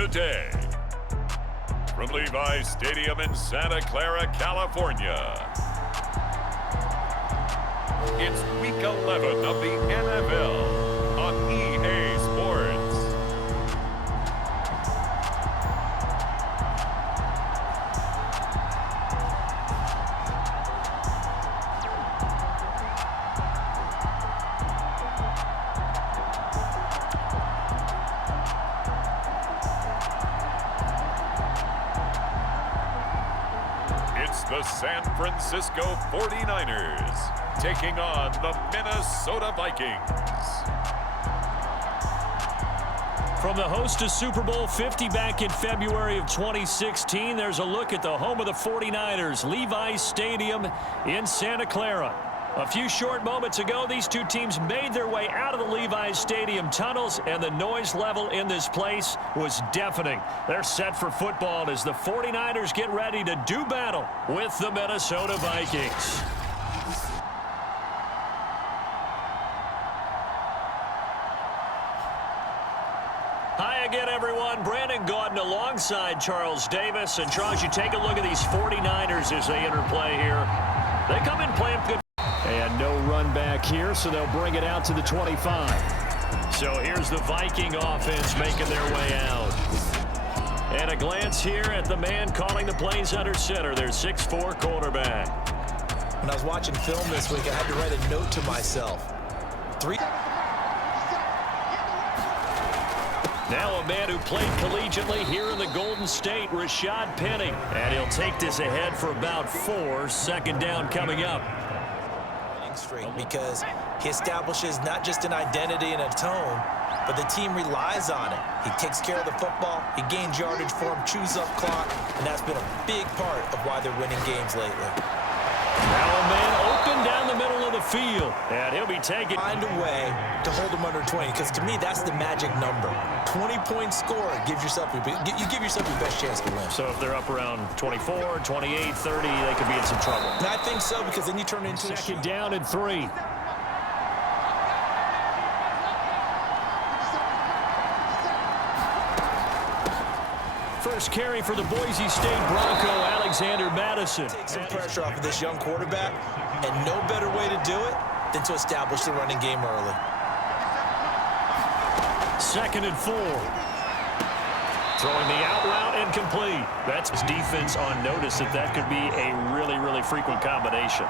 today. From Levi's Stadium in Santa Clara, California, it's Week 11 of the NFL on EA Sports. It's the San Francisco 49ers taking on the Minnesota Vikings. From the host to Super Bowl 50 back in February of 2016, there's a look at the home of the 49ers, Levi's Stadium in Santa Clara. A few short moments ago, these two teams made their way out of the Levi's Stadium tunnels, and the noise level in this place was deafening. They're set for football as the 49ers get ready to do battle with the Minnesota Vikings. Hi again, everyone. Brandon Gaudin alongside Charles Davis. And Charles, you take a look at these 49ers as they interplay here. They come in playing good. And no run back here, so they'll bring it out to the 25. So here's the Viking offense making their way out. And a glance here at the man calling the plays under center, their 6'4" quarterback. When I was watching film this week, I had to write a note to myself. Now a man who played collegiately here in the Golden State, Rashad Penny. And he'll take this ahead for about 4. Second down coming up. Straight because he establishes not just an identity and a tone, but the team relies on it. He takes care of the football, he gains yardage for him, chews up clock, and that's been a big part of why they're winning games lately. Now a man open down the middle of the field, and he'll be taking. Find a way to hold him under 20, because to me that's the magic number. 20-point score gives yourself you give yourself your best chance to win. So if they're up around 24, 28, 30, they could be in some trouble. And I think so, because then you turn into second down and 3. First carry for the Boise State Bronco, Alexander Madison. Take some pressure off of this young quarterback, and no better way to do it than to establish the running game early. Second and 4. Throwing the out route incomplete. That's his defense on notice that could be a really, really frequent combination.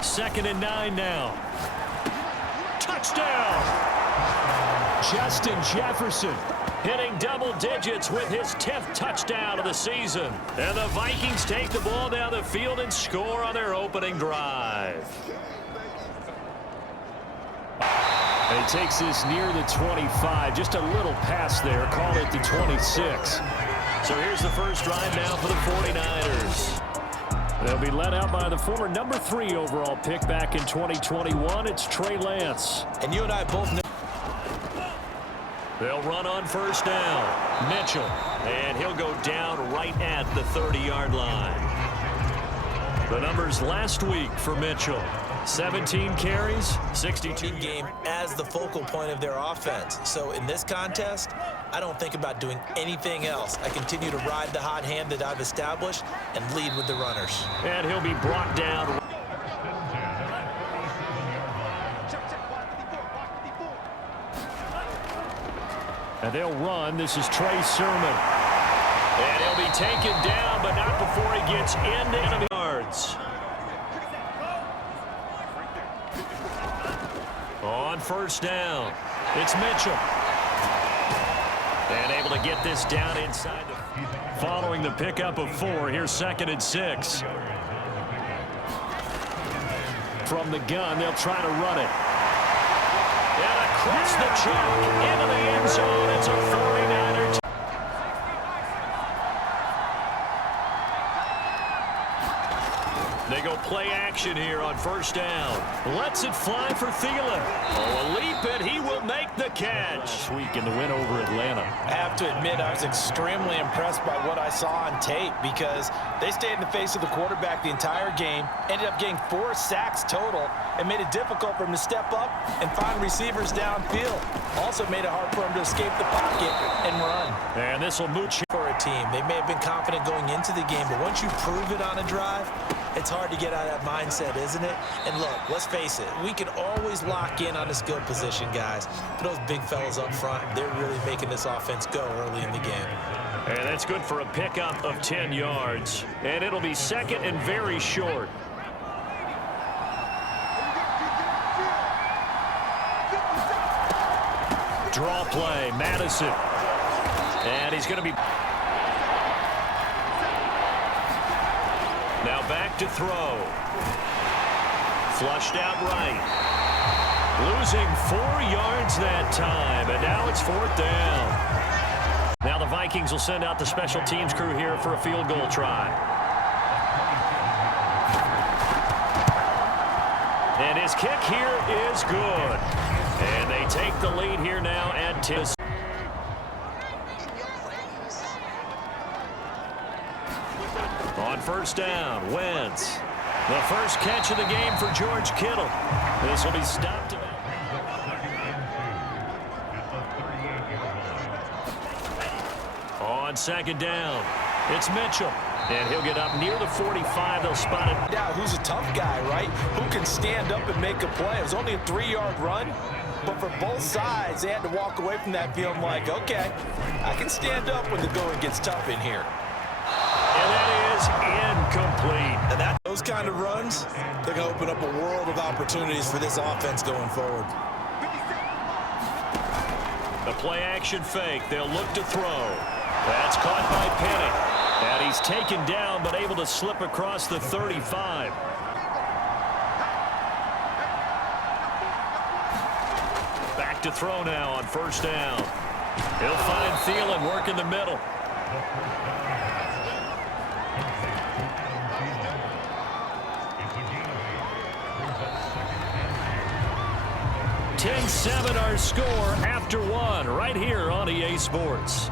Second and 9 now. Touchdown! Justin Jefferson hitting double digits with his 10th touchdown of the season. And the Vikings take the ball down the field and score on their opening drive. And he takes this near the 25. Just a little pass there. Call it the 26. So here's the first drive now for the 49ers. They'll be led out by the former number 3 overall pick back in 2021. It's Trey Lance. And you and I both know. They'll run on first down. Mitchell. And he'll go down right at the 30-yard line. The numbers last week for Mitchell. 17 carries, 62 game as the focal point of their offense. So in this contest, I don't think about doing anything else. I continue to ride the hot hand that I've established and lead with the runners. And he'll be brought down. And they'll run. This is Trey Sermon. And he'll be taken down, but not before he gets into enemy yards. On first down, it's Mitchell. And able to get this down inside. Following the pickup of 4, here's second and 6. From the gun, they'll try to run it. And across the chalk into the end zone. It's a 49er. They go play action here on first down. Lets it fly for Thielen. Oh, a leap, and he will make the catch. Last week in the win over Atlanta. I have to admit, I was extremely impressed by what I saw on tape because they stayed in the face of the quarterback the entire game, ended up getting 4 sacks total, and made it difficult for him to step up and find receivers downfield. Also made it hard for him to escape the pocket and run. And this will move for a team. They may have been confident going into the game, but once you prove it on a drive, it's hard to get out of that mindset, isn't it? And look, let's face it, we can always lock in on the skill position, guys. But those big fellas up front, they're really making this offense go early in the game. And that's good for a pickup of 10 yards. And it'll be second and very short. Draw play, Madison. And he's going to be... Now back to throw. Flushed out right. Losing 4 yards that time, and now it's 4th down. Now the Vikings will send out the special teams crew here for a field goal try. And his kick here is good. And they take the lead here now at 10. On first down, Wentz. The first catch of the game for George Kittle. This will be stopped. On second down, it's Mitchell. And he'll get up near the 45. They'll spot it. Now, who's a tough guy, right? Who can stand up and make a play? It was only a 3-yard run, but for both sides, they had to walk away from that feeling like, okay, I can stand up when the going gets tough in here. And that is incomplete. And those kind of runs, they're going to open up a world of opportunities for this offense going forward. The play-action fake. They'll look to throw. That's caught by Penny. And he's taken down, but able to slip across the 35. Back to throw now on first down. He'll find Thielen working the middle. $10-7 our score after 1 right here on EA Sports.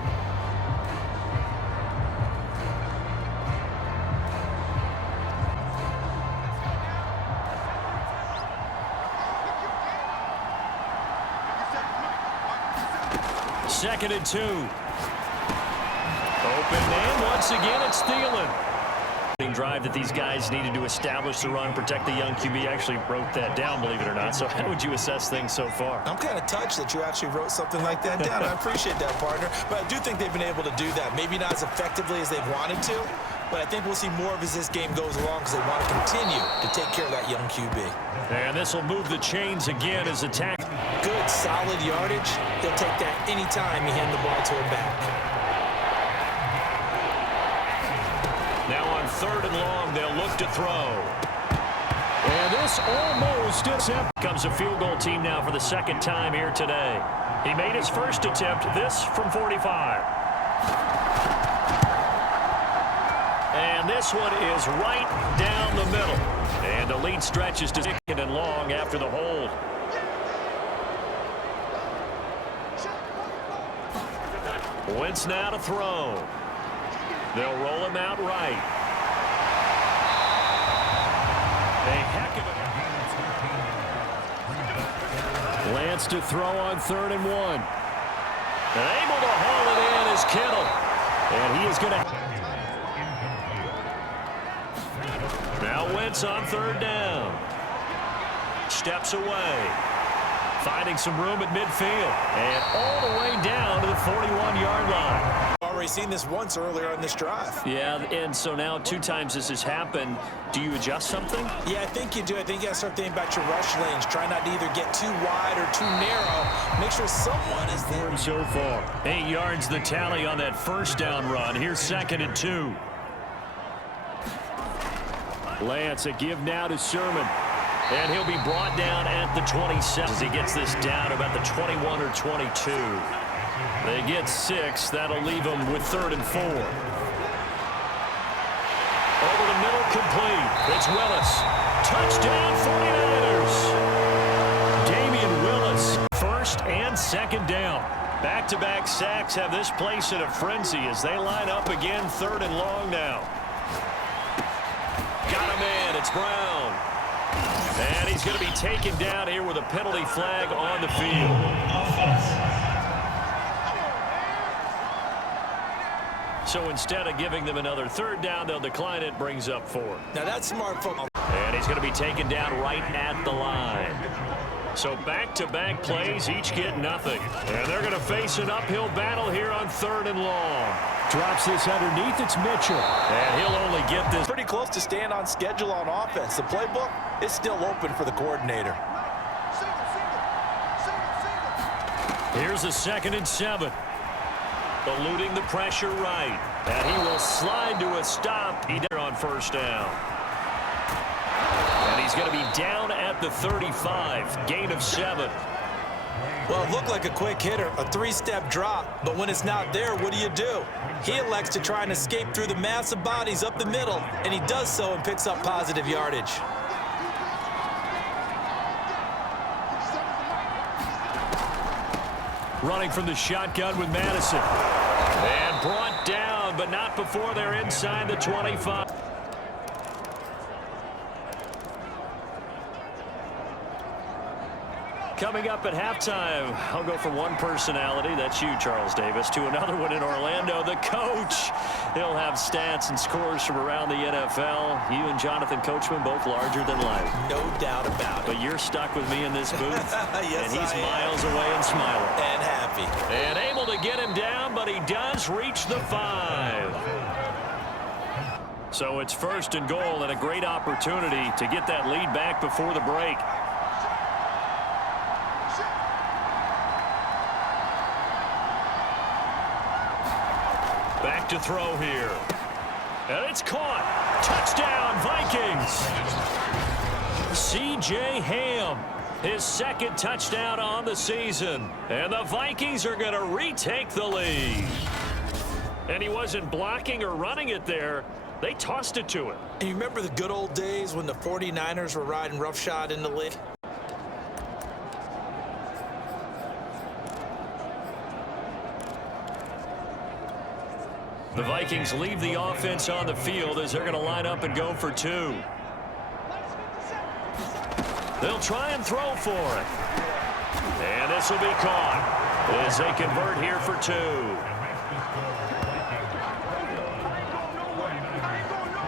Second and 2. Open man once again. It's Thielen. Drive that these guys needed to establish the run, protect the young QB. Actually wrote that down, believe it or not. So how would you assess things so far? I'm kind of touched that you actually wrote something like that down. I appreciate that, partner. But I do think they've been able to do that. Maybe not as effectively as they've wanted to, but I think we'll see more of as this game goes along because they want to continue to take care of that young QB. And this will move the chains again as attack. Good, solid yardage. They'll take that anytime you hand the ball to him back. Now on third and long, they'll look to throw. And this almost intercept. Comes a field goal team now for the second time here today. He made his first attempt, this from 45. And this one is right down the middle. And the lead stretches to second and long after the hold. Wentz now to throw. They'll roll him out right. A heck of a... Lance to throw on third and 1. And able to haul it in is Kittle. And he is going to... Now Wentz on third down. Steps away. Finding some room at midfield. And all the way down to the 41-yard line. Already seen this once earlier on this drive. Yeah, and so now 2 times this has happened. Do you adjust something? Yeah, I think you do. I think you got to start thinking about your rush lanes. Try not to either get too wide or too narrow. Make sure someone is there. So far, 8 yards the tally on that first down run. Here's second and 2. Lance, a give now to Sermon. And he'll be brought down at the 27 as he gets this down to about the 21 or 22. They get 6. That'll leave them with third and 4. Over the middle, complete. It's Willis. Touchdown, 49ers. Damian Willis, first and second down. Back-to-back sacks have this place in a frenzy as they line up again, 3rd and long now. Got a man. It's Brown. And he's going to be taken down here with a penalty flag on the field. So instead of giving them another 3rd down, they'll decline it, brings up 4. Now that's smart football. And he's going to be taken down right at the line. So back-to-back plays, each get nothing. And they're going to face an uphill battle here on 3rd and long. Drops this underneath, it's Mitchell. And he'll only get this. Pretty close to staying on schedule on offense. The playbook is still open for the coordinator. Here's a 2nd and 7. Eluding the pressure right. And he will slide to a stop. He there on 1st down. And he's going to be down at the 35. Gain of 7. Well, it looked like a quick hitter, a 3-step drop. But when it's not there, what do? He elects to try and escape through the mass of bodies up the middle. And he does so and picks up positive yardage. Running from the shotgun with Madison. And brought down, but not before they're inside the 25. Coming up at halftime, I'll go from one personality, that's you, Charles Davis, to another one in Orlando, the coach. He'll have stats and scores from around the NFL. You and Jonathan Coachman both larger than life. No doubt about it. But you're stuck with me in this booth. Yes, and he's miles away and smiling. And happy. And able to get him down, but he does reach the 5. So it's 1st and goal and a great opportunity to get that lead back before the break. Back to throw here. And it's caught. Touchdown, Vikings. C.J. Ham, his 2nd touchdown on the season. And the Vikings are going to retake the lead. And he wasn't blocking or running it there. They tossed it to him. And you remember the good old days when the 49ers were riding roughshod in the league? The Vikings leave the offense on the field as they're going to line up and go for 2. They'll try and throw for it. And this will be caught as they convert here for 2.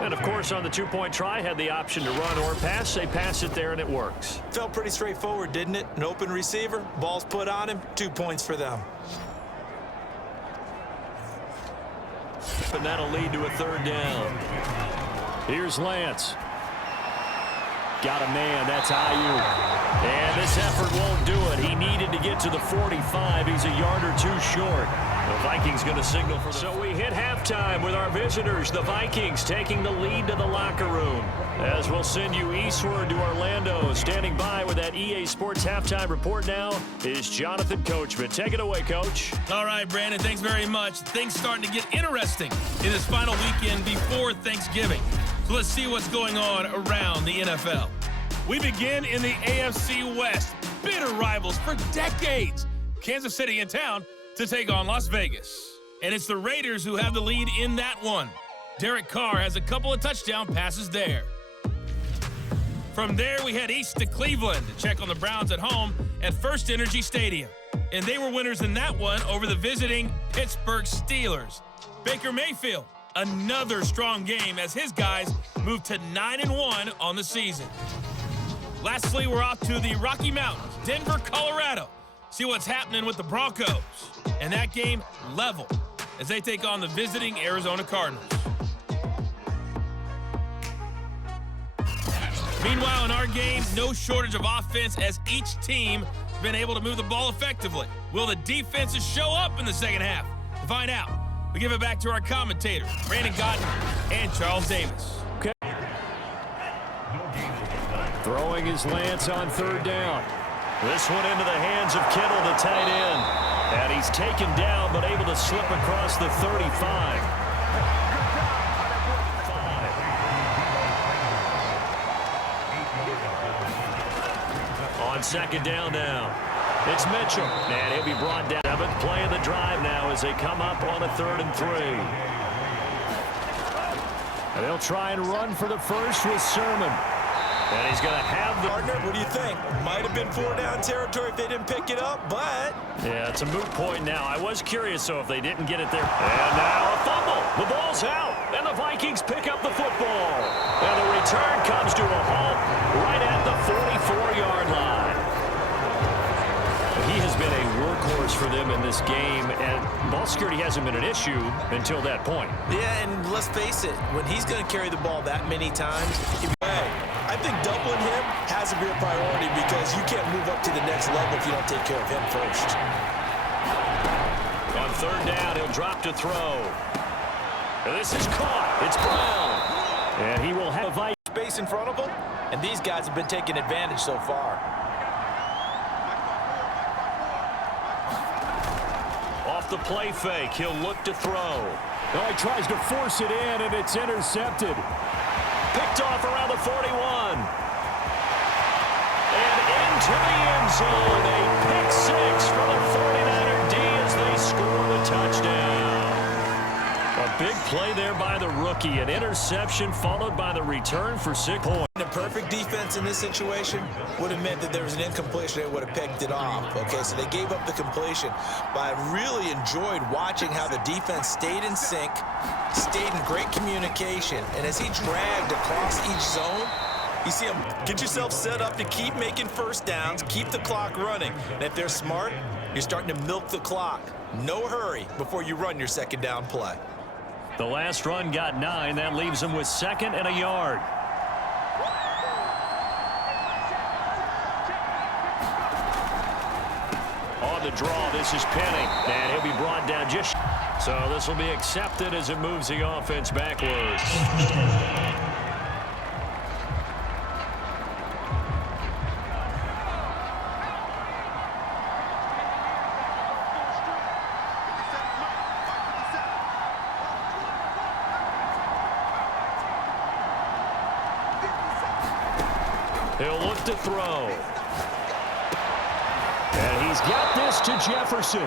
And, of course, on the 2-point try, had the option to run or pass. They pass it there, and it works. Felt pretty straightforward, didn't it? An open receiver, ball's put on him, 2 points for them. And that'll lead to a 3rd down. Here's Lance. Got a man. That's Ayuk. And this effort won't do it. He needed to get to the 45. He's a yard or 2 short. The Vikings going to signal for the... So we hit halftime with our visitors, the Vikings, taking the lead to the locker room. As we'll send you eastward to Orlando. Standing by with that EA Sports halftime report now is Jonathan Coachman. Take it away, Coach. All right, Brandon, thanks very much. Things starting to get interesting in this final weekend before Thanksgiving. So let's see what's going on around the NFL. We begin in the AFC West. Bitter rivals for decades. Kansas City in town to take on Las Vegas. And it's the Raiders who have the lead in that one. Derek Carr has a couple of touchdown passes there. From there, we head east to Cleveland to check on the Browns at home at First Energy Stadium. And they were winners in that one over the visiting Pittsburgh Steelers. Baker Mayfield, another strong game as his guys move to 9-1 on the season. Lastly, we're off to the Rocky Mountains, Denver, Colorado. See what's happening with the Broncos. And that game level as they take on the visiting Arizona Cardinals. Meanwhile, in our game, no shortage of offense as each team has been able to move the ball effectively. Will the defenses show up in the second half? To find out, we give it back to our commentators, Brandon Godden and Charles Davis. Okay. Throwing his Lance on 3rd down. This one into the hands of Kittle, the tight end. And he's taken down, but able to slip across the 35. second down now. It's Mitchell, and he'll be brought down. 7th play of the drive now as they come up on a 3rd and 3. And they'll try and run for the first with Sermon. And he's going to have the... Partner, what do you think? Might have been 4-down territory if they didn't pick it up, but... Yeah, it's a moot point now. I was curious, though, if they didn't get it there. And now a fumble. The ball's out, and the Vikings pick up the football. And the return comes to a halt right at the 44-yard line. He has been a workhorse for them in this game, and ball security hasn't been an issue until that point. Yeah, and let's face it, when he's going to carry the ball that many times, I think doubling him has to be a priority because you can't move up to the next level if you don't take care of him first. On 3rd down, he'll drop to throw. And this is caught. It's Brown. And he will have a space in front of him, and these guys have been taking advantage so far. Off the play fake, he'll look to throw. Oh, he tries to force it in, and it's intercepted. Picked off around the 41. And into the end zone. A pick 6 for the 49er D as they score the touchdown. A big play there by the rookie. An interception followed by the return for 6 points. The perfect defense in this situation would have meant that there was an incompletion. They would have picked it off. Okay, so they gave up the completion. But I really enjoyed watching how the defense stayed in sync, stayed in great communication, and as he dragged across each zone, you see him get yourself set up to keep making first downs, keep the clock running. And if they're smart, you're starting to milk the clock. No hurry before you run your 2nd down play. The last run got 9. That leaves him with 2nd and a yard. On the draw, this is Penning, and he'll be brought down just... So this will be accepted as it moves the offense backwards. He'll look to throw. And he's got this to Jefferson.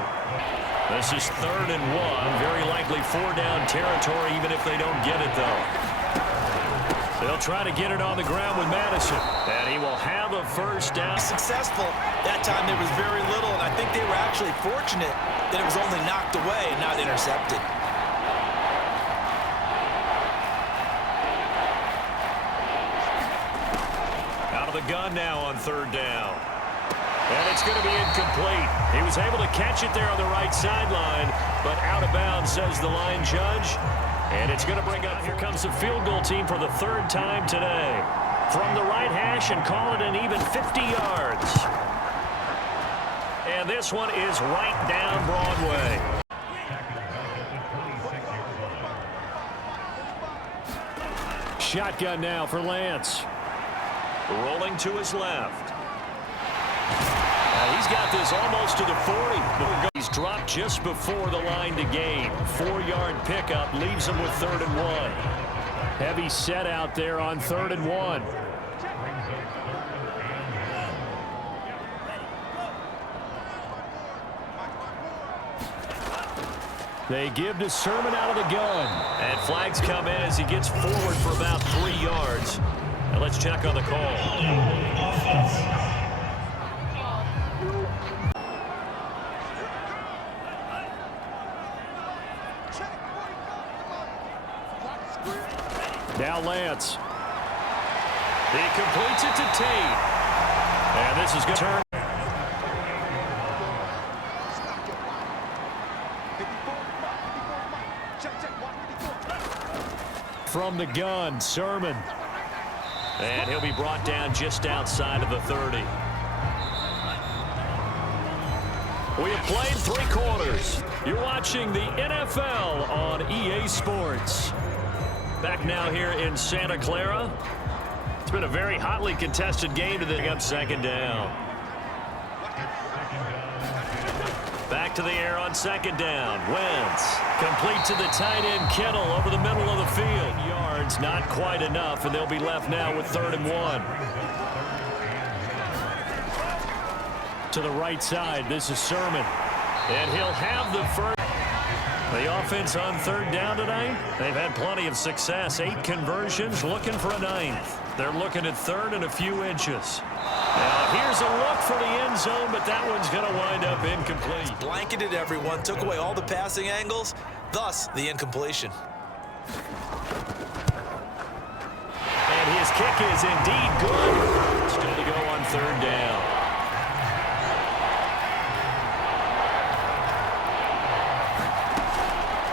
This is 3rd and 1. Very likely 4-down territory, even if they don't get it, though. They'll try to get it on the ground with Madison. And he will have a first down. Successful. That time there was very little, and I think they were actually fortunate that it was only knocked away and not intercepted. Out of the gun now on 3rd down. And it's going to be incomplete. He was able to catch it there on the right sideline, but out of bounds, says the line judge. And it's going to bring up, here comes the field goal team for the 3rd time today. From the right hash and call it an even 50 yards. And this one is right down Broadway. Shotgun now for Lance. Rolling to his left. He's got this almost to the 40. He's dropped just before the line to gain. 4-yard pickup leaves him with 3rd and 1. Heavy set out there on 3rd and 1. They give to Sermon out of the gun. And flags come in as he gets forward for about 3 yards. Now let's check on the call. Now Lance. He completes it to Tate. And this is going to turn. From the gun, Sermon. And he'll be brought down just outside of the 30. We have played 3 quarters. You're watching the NFL on EA Sports. Back now here in Santa Clara. It's been a very hotly contested game to the 2nd down. Back to the air on 2nd down. Wentz complete to the tight end Kittle over the middle of the field. Yards not quite enough, and they'll be left now with 3rd and 1. to the right side. This is Sermon. And he'll have the first. The offense on third down tonight, they've had plenty of success. 8 conversions, looking for a 9th. They're looking at third and a few inches. Now here's a look for the end zone, but that one's going to wind up incomplete. Blanketed everyone, took away all the passing angles, thus the incompletion. And his kick is indeed good. Still to go on third down.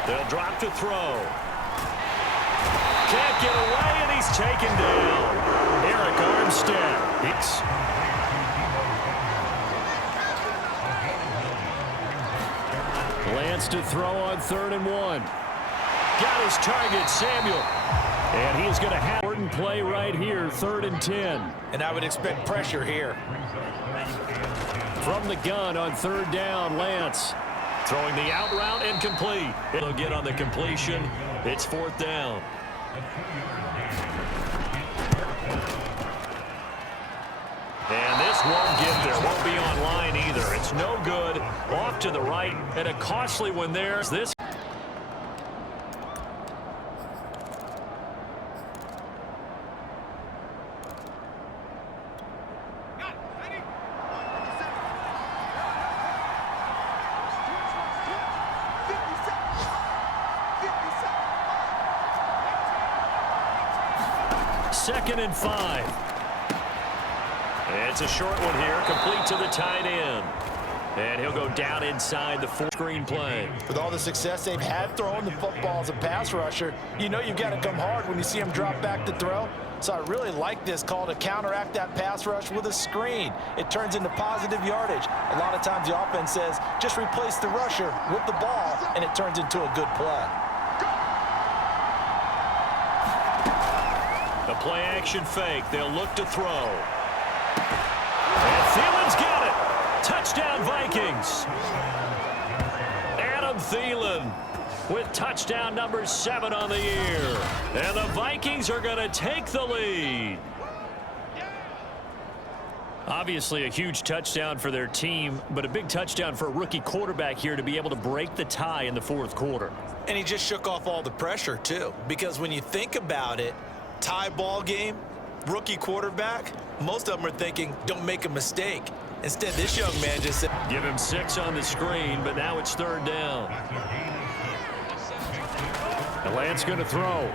They'll drop to throw. Can't get away, and he's taken down. Eric Armstead. Lance to throw on 3rd and 1. Got his target, Samuel. And he is going to have an important play right here, 3rd and 10. And I would expect pressure here. From the gun on 3rd down, Lance. Throwing the out route, incomplete. They'll get on the completion. It's 4th down. And this won't get there. Won't be on line either. It's no good. Off to the right. And a costly one there. This. Second and 5. It's a short one here, complete to the tight end. And he'll go down inside the 4 screen play. With all the success they've had throwing the football as a pass rusher, you know you've got to come hard when you see him drop back to throw. So I really like this call to counteract that pass rush with a screen. It turns into positive yardage. A lot of times the offense says, just replace the rusher with the ball, and it turns into a good play. The play action fake. They'll look to throw. And Thielen's got it. Touchdown Vikings. Adam Thielen with touchdown number 7 on the year. And the Vikings are going to take the lead. Obviously a huge touchdown for their team, but a big touchdown for a rookie quarterback here to be able to break the tie in the 4th quarter. And he just shook off all the pressure, too. Because when you think about it, tie ball game, rookie quarterback, most of them are thinking, don't make a mistake. Instead, this young man just said, give him 6 on the screen, but now it's 3rd down. And Lance going to throw.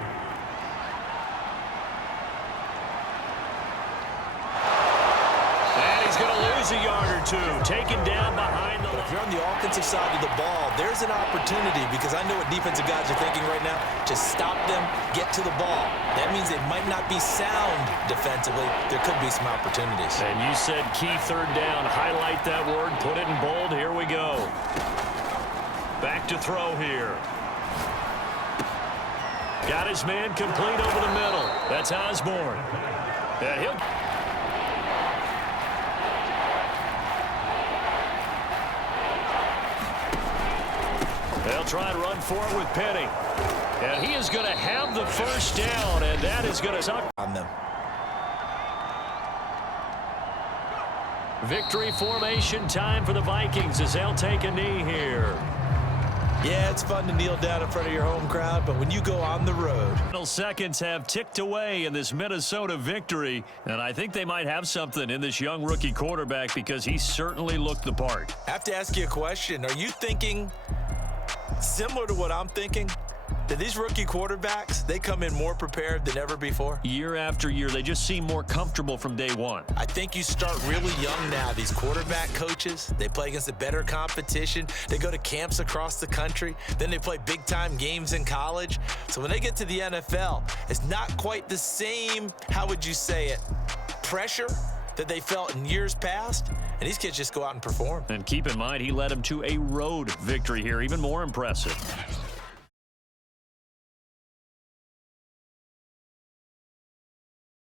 And he's going to lose a yard or 2, taken down behind the line. If you're on the offensive side of the ball, there's an opportunity, because I know what defensive guys are thinking right now. Just stop them, get to the ball. That means it might not be sound defensively. There could be some opportunities. And you said key 3rd down. Highlight that word, put it in bold. Here we go. Back to throw here. Got his man complete over the middle. That's Osborne. And he'll... They'll try and run for it with Penny. And he is going to have the 1st down, and that is going to suck on them. Victory formation time for the Vikings as they'll take a knee here. Yeah, it's fun to kneel down in front of your home crowd, but when you go on the road. Final seconds have ticked away in this Minnesota victory, and I think they might have something in this young rookie quarterback because he certainly looked the part. I have to ask you a question. Are you thinking similar to what I'm thinking? That these rookie quarterbacks, they come in more prepared than ever before? Year after year, they just seem more comfortable from day one. I think you start really young now. These quarterback coaches, they play against a better competition. They go to camps across the country. Then they play big-time games in college. So when they get to the NFL, it's not quite the same, how would you say it, pressure that they felt in years past. And these kids just go out and perform. And keep in mind, he led them to a road victory here, even more impressive.